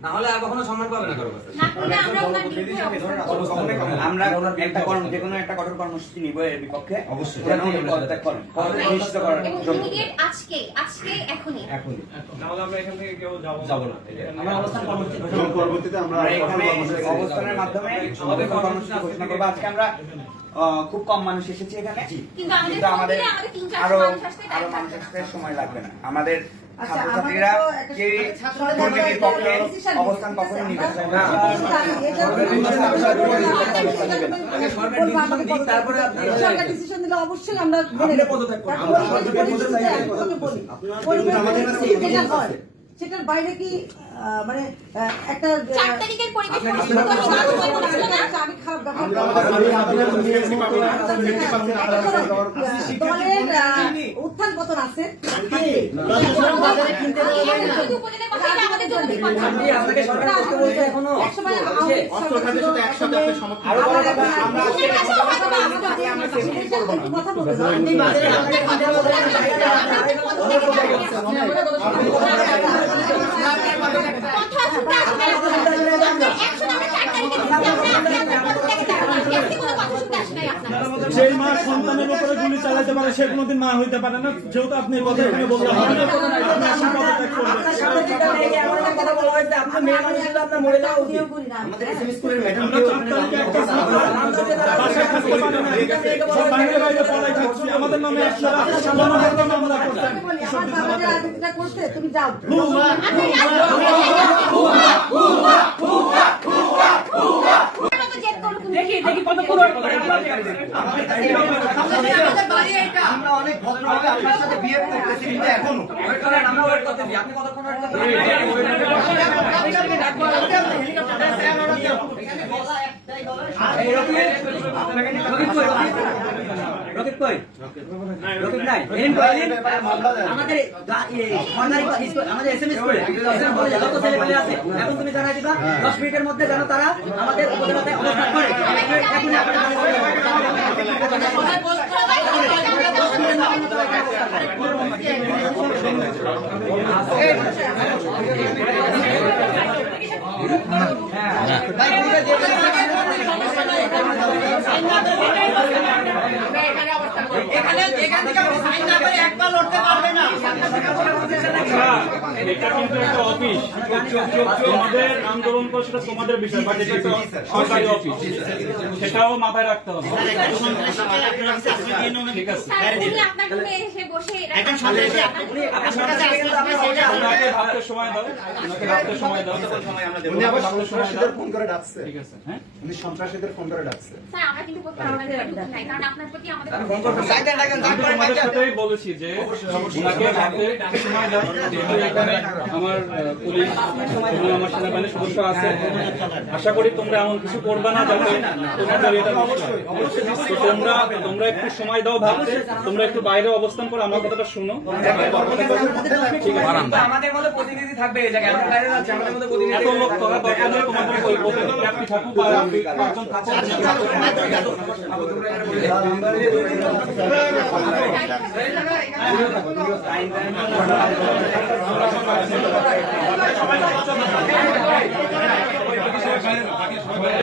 না হলে আর কখনো সম্মান পাবে না কারও কাছে। আমরা ওনার বিরুদ্ধে অবস্থান করব। আমরা একটা কর্ম যে কোনো একটা কঠোর কর্মসূচি নিব এর বিপক্ষে অবশ্যই। পদত্যাগ করেন নিশ্চিত করার জন্য। আজকে আজকে এখনই। এখনই। নাহলে আমরা এখান থেকে কেউ যাব যাব না। আমরা অবস্থান কর্মসূচি ঘোষণা এবং করব। পরবর্তীতে আমরা আমরা এখানে অবস্থানের মাধ্যমে আমাদের কর্মসূচি ঘোষণা করব। আজকে আমরা খুব কম মানুষ এসেছি এখানে। কিন্তু আমাদের আরও আরও মানুষ সময় লাগবে না। আমাদের ছাত্রছাত্রীরা দুর্নীতির পক্ষে অবস্থান কখনো নিবে? না। অবশ্যই আমরা মেনে হয়, আছে। সেটার বাইরে কি মানে একটা চার তারিখের পরিবেশ আপনার- পরিস্থিতি তো আপনার- নির্বাচন হয়ে সেই মা সন্তানের উপরে গুলি চালাতে পারে সে কোনোদিন মা হইতে পারে না। যেহেতু আপনি কথা এখানে বললে হবে না আপনি এখন পদত্যাগ করবেন আপনার সামনে যেটা নেই, এমন একটা কথা বলা হয়েছে, আপনার মেয়ে মানুষ হিসেবে আপনার মরে যাওয়া উচিত। কেউ করি না। আমাদের এসএমএস স্কুলের ম্যাডাম আমরা চার তারিখে একটা বাসায় থাকতে পারে না সব বাইরে বাইরে পড়াই থাকছি আমাদের নামে একটা গণহত্যা মামলা করছেন আমি বলি, আমার বাবা যে রাজনীতিটা করছে, তুমি যাও আপনার মতো জেদ করুক উনি। আমরা অনেক ভদ্রভাবে আপনার সাথে বিয়ে করতেছি কিন্তু এখনও আমরা ওয়েট করতেছি। আপনি কতক্ষণ ওয়েট করতেছেন? আমাদের এখন তুমি জানাই দিবা, দশ মিনিটের মধ্যে যেন তারা আমাদের উপজেলাতে অবস্থান করে। এখানে এখান থেকে এখনই আপনারা এটা কিন্তু একটা অফিস। তোমাদের আন্দোলন করে সেটা তোমাদের বিষয় বাট এটা একটা সরকারি অফিস। সেটাও মাথায় রাখতে হবে। ঠিক আছে। স্যার, উনি আপনার রুমে এসে বসে এটা ওনাকে ভাবতে সময় দাও। ভাবতে সময় দাও। উনি আবার সন্ত্রাসীদের ফোন করে ডাকছে। ঠিক আছে হ্যাঁ? উনি সন্ত্রাসীদের ফোন করে ডাকছে। স্যার আমরা কিন্তু কোথাও আপনাদের নাই কারণ আপনার প্রতি আমাদের আমি ফোন করতেছি। আমি তোমাদের সাথেই বলেছি যে ওনাকে ভাবতে সময় দাও যেহেতু এখানে আমার পুলিশ আমার সেনাবাহিনীর সদস্য আছে আশা করি তোমরা এমন কিছু করবে না যাতে তোমাদের এটা নষ্ট হয়। তো তোমরা তোমরা একটু সময় দাও ভাবতে তোমরা একটু বাইরে অবস্থান করো আমার কথাটা শুনো আমাদের মধ্যে প্রতিনিধি থাকবে এই জায়গায় আমরা বাইরে যাচ্ছি আমাদের মধ্যে প্রতিনিধি এত লোক তোরা দরকার নেই তোমাদের ওই প্রতিনিধি আপনি থাকুক বা পাঁচজন থাকুক সবাই